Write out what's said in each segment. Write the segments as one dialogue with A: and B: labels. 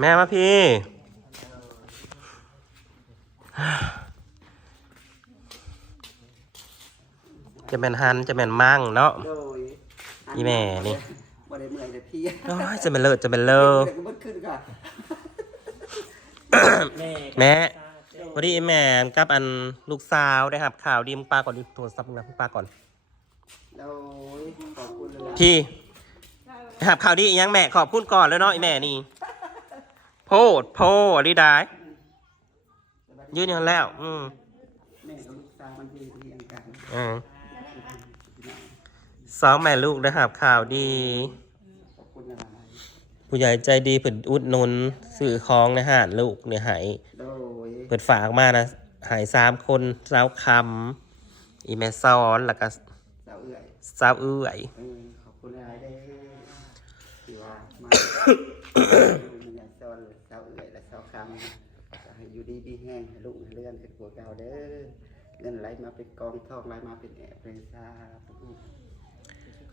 A: แม่มาพี่ จะเป็นฮันจะเป็นมั่งเนาะ
B: โดย
A: อีแม่นี่
B: บ่ได้เมื่อยแต่พี่
A: โอ้ยจะเป็นเลิศจะเป็นเลอ
B: เด็กมันขึ้นค่ะ
C: แม่
A: แม่พอดีแม่กับอันลูกสาวได้ครับข่าวดีมึงปาก่อนดิโทรศัพท์มึงนะมึงปาก่อน
B: โดยขอบคุณเลยนะ
A: พี่ครับข่าวดีอีกยังแม่ขอบคุณก่อนแล้วเนาะไอแม่นี่ โพดโพดีได้ยืนอยันแล้ว อืม
B: แม่กับลูกสาวมันเป็นเพียงกัน
A: อืมสองแม่ลูกนะครับข่าวดี
B: ขอบคุณนะ
A: ผู้ใหญ่ใจดีเปิดอุดหนุนสื่อคองนะฮะลูกเนี่ยหาย
B: โดย
A: เปิดฝากมานะหายสามคนสาวคำอีแม่ซ้อนแล้วก็
B: สาวเอื่อย
A: สาวเอื้อย
B: เออขอบคุณอะไรได้ที่ว่ามา ดีดีแห้งให้ลูกให้เลื่อนเป็นหัวเก่าเด้อเงินไหลมาเป็นกองทองไหลมาเป็นแอบเป็นซาธุ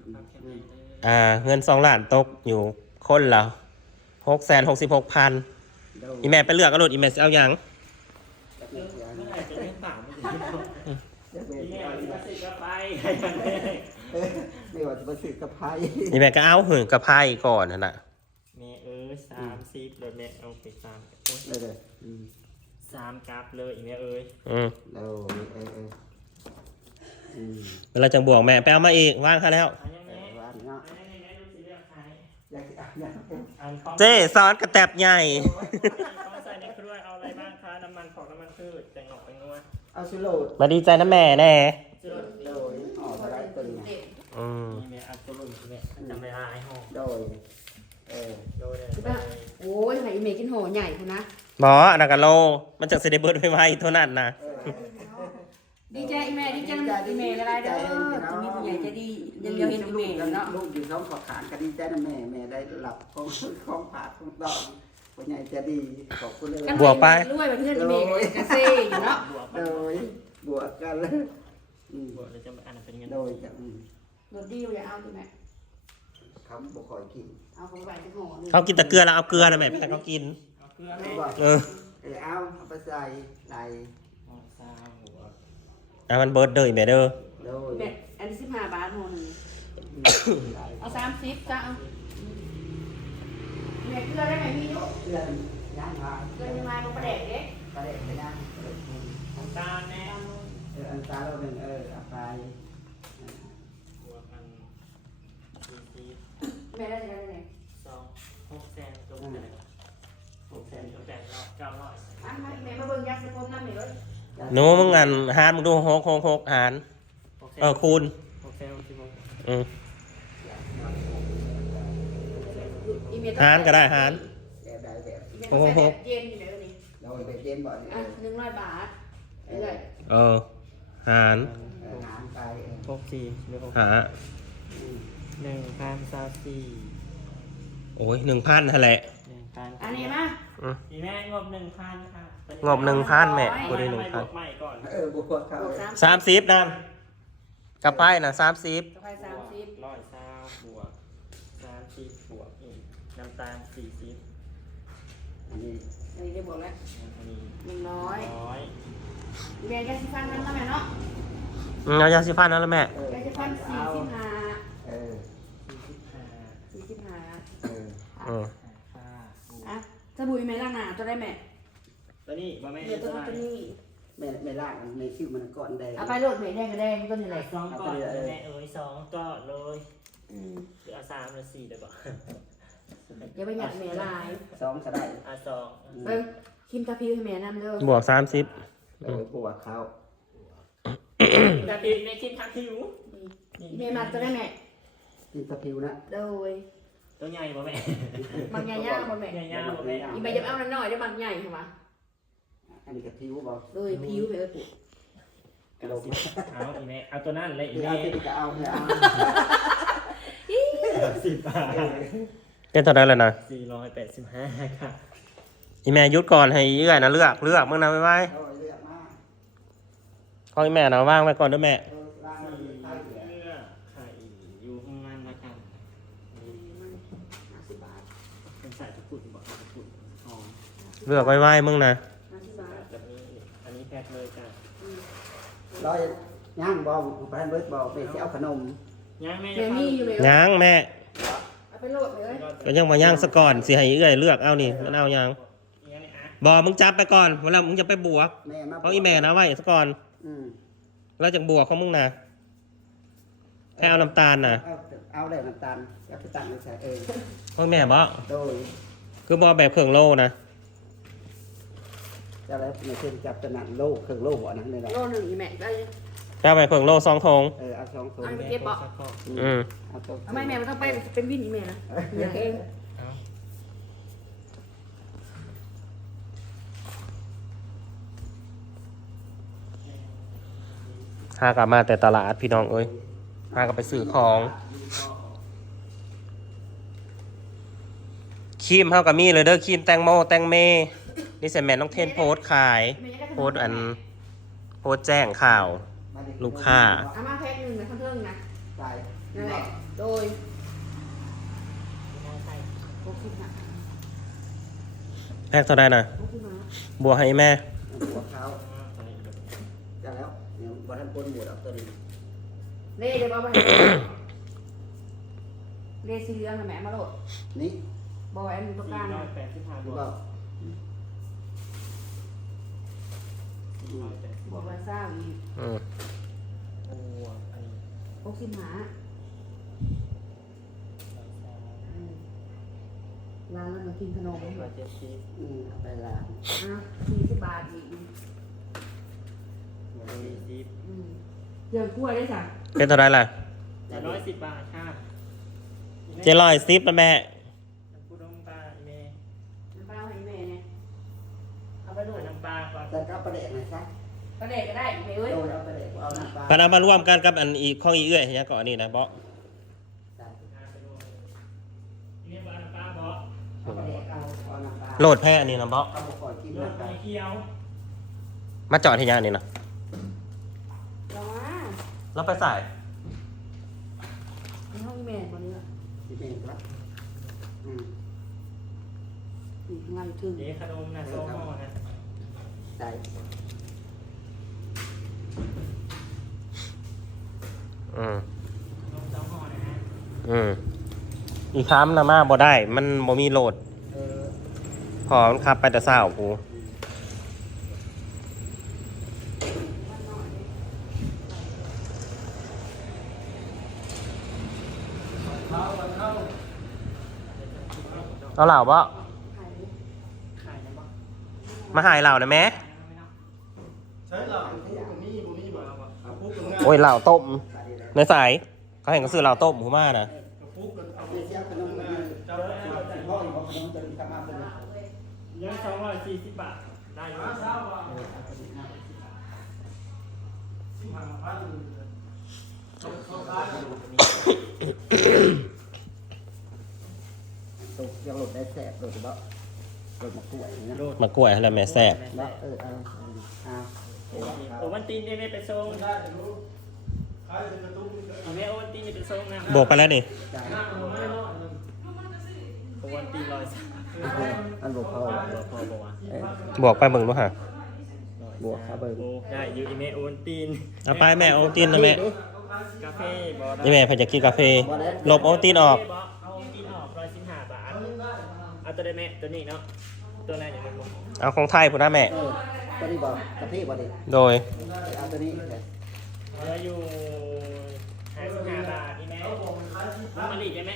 B: อืมอืม
A: อ่าเงินสองล้านตกอยู่คนละหกแสนหกสิบหกพัน
B: โดย
A: อีแม่ไปเลือกกระโดดอีแม่สิเอาอย่าง
B: จักเรื่อง
C: เมื่อไหร่จะเล่นปากไม่ถึง
B: จักเรื่
C: แม่
B: อง
C: เอาสิกาไป
B: ไม่ว่าจะมาซื้อกระไพ
A: อีแม่ก็เอาหืนกระไพ่ก่อนนะน่ะ
C: แม่เออสามสิบเลยแม่เอาไปสามโอ้ย
B: เลยเลยอืม
C: สามกราฟเลยอีแม่เอ้ย
A: อืม
B: แล้วเออเอออืม
A: เวลาจังบวกแม่ไปเอามาอีกว่างค่ะแล้ว
C: อันนี้
B: แต่
C: แม่
B: ว่าเนาะ
C: อันนี้แม่รู้สิเลือกใคร
B: อยากจะอยากจะ
C: อันของ
A: เจ๊ซ้อนกระแตบใหญ่
C: ต้องใส่ในเครื่องเอาอะไรบ้างคะ น้ำมันของน้ำมันพืชแตงหนอกแตงนัว
B: เอาสุโรด
A: มาดีใจนะแม่แน่
C: เจือ
B: โดยอ๋อสไลด์ตึง
A: อืม
C: นี่แม่อัดตัวลุ่มแม่จำไม่ได้ห้อง
B: โดยเออ
C: โดยเลย
D: โอ้ยไหนเมกินห่อใหญ่คุณนะ
A: บออันนั้นกะโล มันจากเซเดเบิร์ดไวๆเท่านั้นนะ
D: ดีใจอีแม่ดีใจน้ำอีเมลอะไรเด้อจะมีผู้ใหญ่ใจดีเดี๋ยวเห็นอีเมลเนาะ
B: ลูกอยู่ท้องขอขานกันดีใจนะแม่แม่ได้หลับของของผาของดอกคนใหญ่จะดีขอบคุณเลย
A: บวกไป
D: รวยไปเพื่อนอีเมลกระเซ่อยู่เนาะ
B: โดยบวกกันเลยอืม
C: บวกเลยจะอันนั้นเป็นเงิน
B: โดยจะอืม
D: รถดีอยู่แล้วเอาใช่ไหม
B: เขาบอกคอยกิน
D: เอาของไปที่หอ
A: เขากินแต่เกลือแล้วเอาเกลือนะแม่แต่เขากิน
C: เอาเครื่องแม่
B: บอก
A: เออ
B: เออเอาเอาไปใส่ไหล
C: เอาซาวหัว
A: อะมันเบิร์ดเดอร์อีแม่เด้อ
B: โดย
D: แม่อันนี้สิบห้าบาทห่อนึงเอาสามสิบจ้าเอาแม่เกลือได้ไหมพี่ยุ
B: เพื่อนย่างมา
D: เกลือยังมาลงประเด็กเด็ก
B: ไปเด็กไปย่างเออ
C: น้ำตาลแม่
B: เอออันตาเราเป็นเออเอาไป
C: บวกกันสี่สิบ
D: แม่ได้จะได้ไหน
C: สองหกแสนตรงไหนหก แสนแปดร้อยเก้าร้อย
D: อะมาแม่มาเบิ่งยาสระผมน้ำหนึ่งเลย
A: หนูมึงอันหารมึงดูหกหกหกหาร
C: หกแสน
A: เออคูณ
C: หกแสนหกสิบหก
A: อืม
D: อีเมล
A: หารก็ได้หาร
B: แบบใดแบบ
D: อีเมลต้องใส่แบบเย็นอยู่เดี๋ยวนี้
B: เราไปเย็นบ่อย
D: อะหนึ่งร้อยบาทเรื่อย
A: เออ หาร
B: เออหารไปเออ
C: หกสี่หรือหก
A: หา
C: หนึ่งพันสามสี่
A: โอ้ยหนึ่งพันนั่นแหละ
C: หนึ่งพัน
D: อันนี้มา
A: อืม
C: พี่แม่งบหนึ่งพันค่ะ
A: งบหนึ่งพันแม่กูได้หนึ่งพัน
C: ใหม่ก่อน
B: เออบวกเขา
D: บวกสาม
A: สามสิบนะกระไพ่นะสามสิบ
D: กาแฟสามสิบ
C: ร้อยเศร้าบวกสามสิบบวกอีกน้ำตาลสี่สิบ
B: อันนี้
D: อันนี้ได้บวกแล้ว
C: อันนี้
D: หนึ่งร้อย
C: ร้อย
D: เรียนยาสีฟันนั้นแล้วแม่เนาะ
A: อืมเอายาสีฟันนั่นแหละแม่
B: เออยา
D: สีฟันสี่สิบห้า
B: เออ
C: สี่สิบห้า
D: สี่สิบห้า
B: เออ
A: อืม
C: ห้าบวก
D: อะ สบู่อีเมลล่างหนาตัวได้แม่
C: ตัวนี้บ่แม่
D: เดี๋ยวตัวนั้นตัวนี้
B: แม่แม่ล่างในคิวมันก่อนแดง
D: เอาไปโหลดแม่แดงก็แดงตัวนี้แหละ
C: สองก้อนแม่เอ๋ยสองก้อนเลย
D: อืม
C: เหลือสามเหลือสี่เดี๋ยวก่อน
D: อย่าไปหยัดแม่ลาย
B: สองสไลด์
C: อะสอง
D: เบิ่งคิมตาพิวให้แม่นำเด้อบ
A: วกสามสิบ
B: เออบวกเขา
C: จะกินในกินทักทิว
D: แม่มาตัวได้แม่
B: กินสพิวนะ
D: โดย
C: ตัวใหญ่บ่แม่
D: บางใหญ่ย่างบ่แม่
C: ใหญ่ยาวบ่แม่
D: อีเมลจะเอาน้ำหน่อยได้บางใหญ่เหรอวะ
B: อันนี้กับพิวบอก
D: โดยพิวไปเออปุ๊
B: กระโดด
C: เอาอีแม่เอาตัวนั้นเลยอี
B: เดี๋ยว
C: แม่
B: เอาที่จะเอาเนี่ยเอา
C: สิบบาท
A: เป็นเท่าไหรแล้วนะ
C: สี่ร้อยแปดสิบห้าค่ะ
A: อีแม่หยุดก่อนให้เอื้อยนะเลือกเลือกมึงนะไว้ไว้
B: เอาเลือกมา
A: ของอีแม่นะว่างไว้ก่อนเด้วยแม่
B: เออล่าง
C: สี่
B: ใต้เหลือ
C: เพื่อไข่อยู่ข้างล่างนะครับ
D: ห้าสิบบาท
C: เป็นใส่ตะกรุดบอกตะกรุด
A: เลือกไว้ไว้มึงนะ
D: ห้าสิบบาท
C: แบบนี้อันนี้แพ็คเลยจ้ะ
B: ร้อยย่างบอกไปเบิร์ดบอกไปสิเอาขนม
C: ย่างแม่
D: เดี๋ยวนี้อยู่เลย
A: ย่างแม่
D: เอาไปโหลดเลย
A: ก็ยังมาย่างซะก่อนสิให้เอื้อยเลือกเอานี่มันเอายัง
C: ย่างนี่อะ
A: บอมึงจับไปก่อนเวลามึงจะไปบวก
B: แม่มา
A: เอาอีแม่นะไว้ซะก่อน
B: อืม
A: แล้วจากบวกของมึงนะแค่เอาน้ำตาลนะ
B: เอาเอาเลยน้ำตาลเอาไปตั้งใส่เอง
A: ของแม่บอ
B: โดย
A: คือบอแบบเครื่องโลนะ
B: จะแล้วในเช่นจับตะนันโลกเครื่องโลกหัวนั้นเลยนะ
D: โลหนึ่งอีแม่ได้
A: แค่ไปเครื่องโลซองทง
B: เออเอาสองคน
D: เอาไปเก็บบ่
A: อืม
B: เอาตัว
D: ทำไมแม่มันต้องไปเป็นวินอีแม่นะอย่างเอง
A: หากลับมาแต่ตลาดพี่น้องเอ้ยหากลับไปซื้อของครีมเท่ากับมีเลยเด้อครีมแตงโมแตงเม นี่ใส่แมนต้องเทนโพสต์ขาย โพสต์อัน โพสต์แจ้งข่าว ลูกค้า
D: เอามาแพ็คหนึ่งนะคนเทิงนะ
B: ใส่
D: นั่นแหละโดยหกสิบนะ
A: แพ็กเท่าได้นะ
D: หกสิบนะ
A: บวกให้แม่
B: หัวเขาจะแล้วเดี๋ยวบอทันปนหมดเอาตัวนี้
D: เล่เดี๋ยวบอกไปเล่สีเหลืองนะแม่มาโหลด
B: นี่
D: บอกแอนตัวกลาง
C: ร้อ
D: นะ
C: ยแปดสิบห้า
B: ดู
C: บว
B: เปล่าก
D: บอกว่าเศร้าอีก
A: อืม
C: โอ้อันนี้
D: หกสิบหาอืมร้านแล้วมากินขนม
C: ร้อยเจ็ดสิบ
B: อืมเอาไปล้าง
D: อะสี่สิบบาทอีก
C: ร้อยสี่สิบ
D: อืมเดือกล้วยได้จ้ะ
A: เป็นเท่าไรล่ะ
C: ร้อยสิบบาทค่ะ
A: เจลอยซิปนะแม่
C: น้ำพุน้ำปลาเมย์
D: น้ำปลาให้แม่เนี่ยเอาไปโหลด
C: น้ำปลาก่อน
B: แต่ก็ประเด็นหน่อยซะ
D: ประเด็กก็ได้ไปเอ้ย
B: โดนเอาประเด็นเอาน้ำปลา
A: พันเอามาร่วมกันกับอันอีกข้องอีเอื้อยเฮียก่อนนี่นะบอ
B: ใส่
C: นี่ปลาน้ำปลาบอ
B: เอาประเด็นเอาเอาน้ำปลา
A: โหลดแพ้อันนี้นะบอ
B: เอาไปก่อนกิน
C: รถ
B: น้ำป
C: ไฟ
B: ลา
C: เขียว
A: มาจอดที่ยานนี่นะ
D: เรามา
A: แล้วไปใส่
D: ในห้องแม่คนนี้ละ
B: ที่เป็นครับอืม
D: อีกงานถึง
C: เดี๋ยวขนมนะโซ่ห่อนะ
B: ใส่
A: อืม
C: อื
A: มอีกครั้งนะมาบ่ได้ มันบ่มีโหลด
B: เออ
A: พอมันขับไปแต่เศร้ากูเอาเหล่าบ่า
D: ย
C: ขายนะบอ
A: มาหายเหล่านะแม่
E: ใช้เหล่าพูดกับมี่บ่มีบ่เอาพูดกับงาน
A: โอ้ยเหล่าต้มในสายเขาเห็นก็ซื้อเหล่าต้มหูมานะ
E: กับพูดกันเอา
B: เดี๋ยวเสียขนมมา
E: เจ้าได้
B: พ่ออยู่บอกขนมจะมีกลับมาเป็น
C: ยังสองร้อยสี่สิบบาทได้อยู่
E: ทราบว่าสิบห้าพันเขาขาย
B: ตกยังหลุดได้แสบหลุดบ่ หลุดมากล้วยนะ
A: มากล้วยให้แล้วแม่แซ่บ
B: บ่เออเอาเอาเอา
C: โอวันตีนได้ไหมเป็นทรง
E: ได้รู้ขายเป็นประตู
C: เอาไหมโอวันตีนเป็นทรงนะ
A: บวกไปแล้วนี่
B: จ่าย
C: โอวันตีนร้อยสาม
B: อันบวกเขา
C: พอบอกว่า
B: เออบ
A: วกไปเบิ่งดูฮะ
B: บวกเขาเบิ่ง
C: โอ้ได้อยู่อีเมโอวันตีน
A: เอาไปแม่โอวัลตินนะแม่
C: กาแฟบอได้
A: นี่แม่เพิ่นจะกินกาแฟลบโอวัลตินออก
C: ตัวได้ไหมตัวนี้เนาะตัวนั้นอย่างมันบอก
A: เอาของไทยพุ่นนะแม่
B: เออตัวนี้บอกกะทิบ่ดิ
A: โดย
B: เอาตัวนี้
C: เหลืออยู่ห้าสิบห้าบาทนี่แม่น้ำมันอีกได้ไหม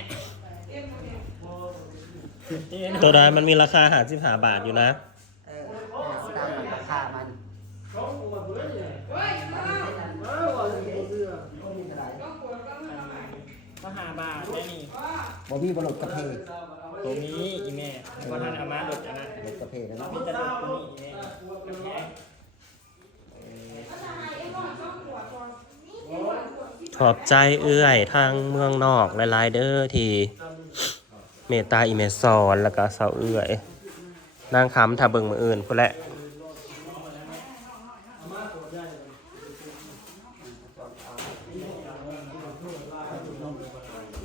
C: นี่นะ
A: ตัวใดมันมีราคาหาสิบหาบาทอยู่นะ
B: เออหาสตางค์มันราคามัน
C: ก็ห้าบาทแค่นี้
B: บ่มีบ่หลุดกะเพ
C: ตัวนี้อีแม่ก็ท่านเอามาหลดอันนั้น
B: หลุดกะเพแล้วเนาะ
C: มีแต่หลดตัวนี้อีแม่กับแก
A: ขอบใจเอื้อยทางเมืองนอกหลายๆเด้อที่เมตตาอีเมซอนแล้วก็เสาเอื้อยนางคำถ้าเบิ่งมืออื่นพุ่นแหละ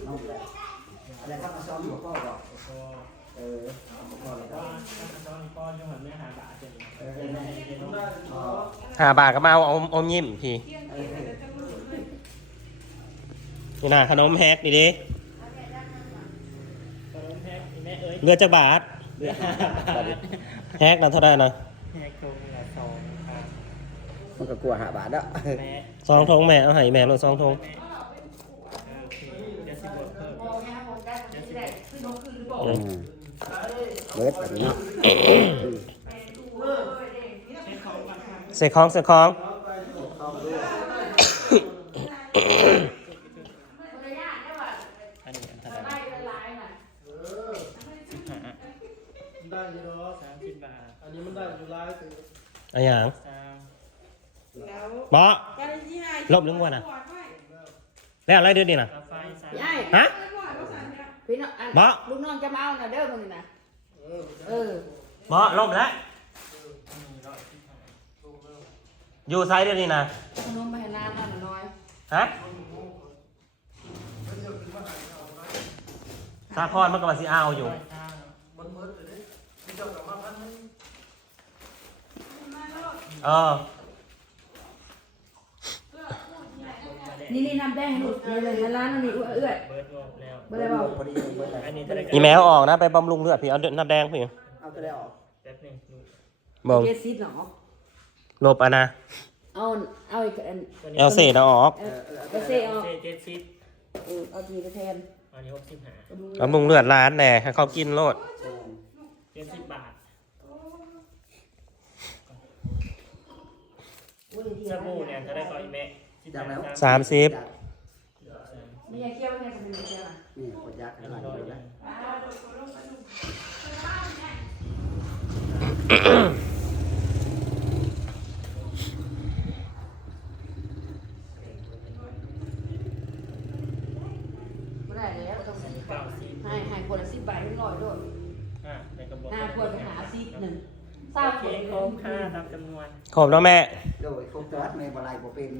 B: น้องแหละอะไรครับมาซ้อมบ่พ่อบอกเออบ่พ่อเลยครับ
C: ว่า พ่อ จังหวัดแม่หาบาทจะนี่เป็นไงเป็นไง
B: อ๋อ
A: หาบาทก็มาเอาอมอมยิ้มพี่
B: เออ
A: นี่นะขนมแฮกนี่ดิ
C: ขนมแพ็คอีแม่เอ้ย
A: เลือดจะบาท
C: เดือดห้าบาท
A: แฮกนั้นเท่าไหร่นะ
C: แพ็คตรงละสองครับ
B: มันก็กลัวหาบาทแล้ว
C: แม่
A: ซองทงแม่เอาให้แม่รถซองทง
C: โอเคเดี๋ยวสิบวกเพิ่ม
D: มองแค่มองได้ที่ได้ขึ้นนกขึ้นหรือ เปล่า
B: อืมเบิดแบบนี้เนาะ
A: เสกของเสกของ
C: อันนี้อันเท่าไหร่
E: ได้อยู่เนาะ
C: สามสิบบาท
E: อันนี้มันได้อยู่ร้ายสิ
A: อะไรอย่าง
C: สาม
A: บอลบลึงวันน่ะ แล้วอะไรเดือนนี้น่ะ
C: กาไฟสาม
D: ยาย
A: ฮะ
D: พี่น้องอัน
A: บ่
D: ลูกน้องจะมาเอาน่ะเด้อมึงนี่นะเออบ
A: อลบแล้วอยู่ไซส์เดือนนี้นะ
D: ขนมไปให้นานนั่นน่ะน้อย
A: ฮะซาพอนมันก็มาสิเอาอยู่เออ
D: นี่นี่น้ำแดงให้ลูกนี่เลยในร้านนั่นนี่เอื้อเอื้อ
C: เบิร์ดรวมแล้ว
D: บ่ได้บอก
B: พอดีเบิดแล้ว
C: อันนี้เท่าไหร่
A: อีแมวออกนะไปบำรุงเลือดพี่เอาน้ำแดงพี่
B: เอาก็ได้ออก
C: แป๊บหนึงดู
A: เบ่ง
D: เจดซิดเหรอ
A: ลบอะนะ
D: เอาเอาอีกอัน
C: ตัวนี้
A: เอาเศษเอาออก
D: เออเอาเซ่เอา
C: เจเจ็ดสิบ
D: เออเอาทีไปแทน
C: อันนี้หกสิบห้า
A: บำรุงเลือดร้านแน่ให้เขากินโลด
C: เจ็ดสิบบาทสบู่เนี่ยเท่าไหร่ก่อนอีแม่สิบ
B: จากแล้ว
A: สามสิบ
D: ไม่อยากเคี่ยวไม่อยากเป็นเคี่ยวอะ
B: นี่กดยักษ์
C: อั
B: ให้
C: น
B: หลั
C: นี้
B: ง
C: ร้อย
B: ดู
C: หนึ่
B: นะ
C: ง
D: ไม่ได้แล้วต้อง
C: เก้าสิบ
D: ให้ให้คนละสิบบาทให้ร้อยด้วย
C: อะในกระบอก
D: ห้าคนไปหาสิบหนึ่ง
C: โอเคครบค่าตามจำนวน
A: ขอบแล้วแม่
B: โดยครบจัดในบ่ไรบ่เป็น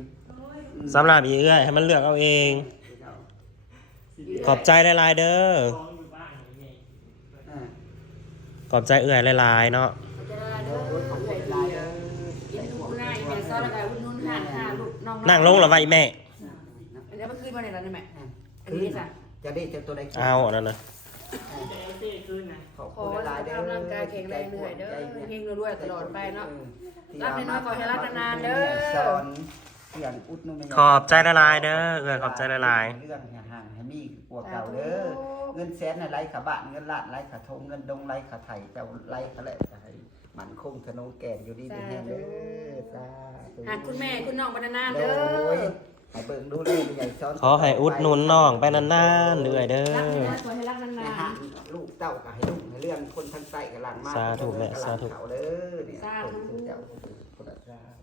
A: สำหรับอีเอื้อยให้มันเลือกเอาเอง ขอบใจหลายๆเด้อ
C: ท้องอยู่บ้านอย่างนี้
B: อ่า
A: ขอบใจเอื้อยหลายๆเนาะ
D: จะได้
B: โด
D: เด้อย
B: ขอบคุณหลายเด้อ
D: กินลูกหน้าอีแม่ซ้อนแล้วก็อุ่นนุ่นห่านห้าลูกน้อง
A: นั่งลงเหรอวะอีแม่
D: อันนี้มันขึ้นมาในร้านนี่แม่อัน
B: คือ
D: นี้จ้ะ
B: จะได้เจอตัวใด
A: เอาอันนั้นนะ
C: จะเอลซี่ขึ้นนะ
B: ขอบ
D: ข
B: คุ
D: อ
B: ณ
D: สุ
B: หลาย
D: ข
B: เด้อ
D: ภาพร่างกายแข็งแรงเหนื่อยเด้อเฮงรวยๆตลอดไปเนาะรักน้อยๆขอให้รักนานๆเด้อ
B: สอนเสียงอุดหนุ่ม
A: ขอบใจหลายๆเด้อเอื้อยขอบใจหลาย
B: เรื่องห่างๆให้มีกลัวเก่าเด้อเงินแสนน่ะไหลขาบ้านเงินล้านไหลขาทงเงินดงไหลขาไถ่เจ้าไหลขาแหลกขาให้มันคงธนูแก่นอยู่ดีมีแห้งเด้อสาธุ
D: หากคุณแม่คุณน้องบรรณาน
B: โด
D: เด้อย
B: ให้เบิ่งดูเลยใหญ่ซ้อน
A: ๆขอให้อุดหนุนน้องไปนานๆเรื่อยเด้
D: รัก
A: อ
D: นะขอให้รักนา
B: ให้
D: น
B: หาลูกเต้าก็ให้ลูกให้เรื่องคนทั้งใต้กับหลานมาก
A: สาธุแม่สาธุ
B: เขาเด้อเนี่ยคนสู่เจ้าคนสู่คนละสาธุ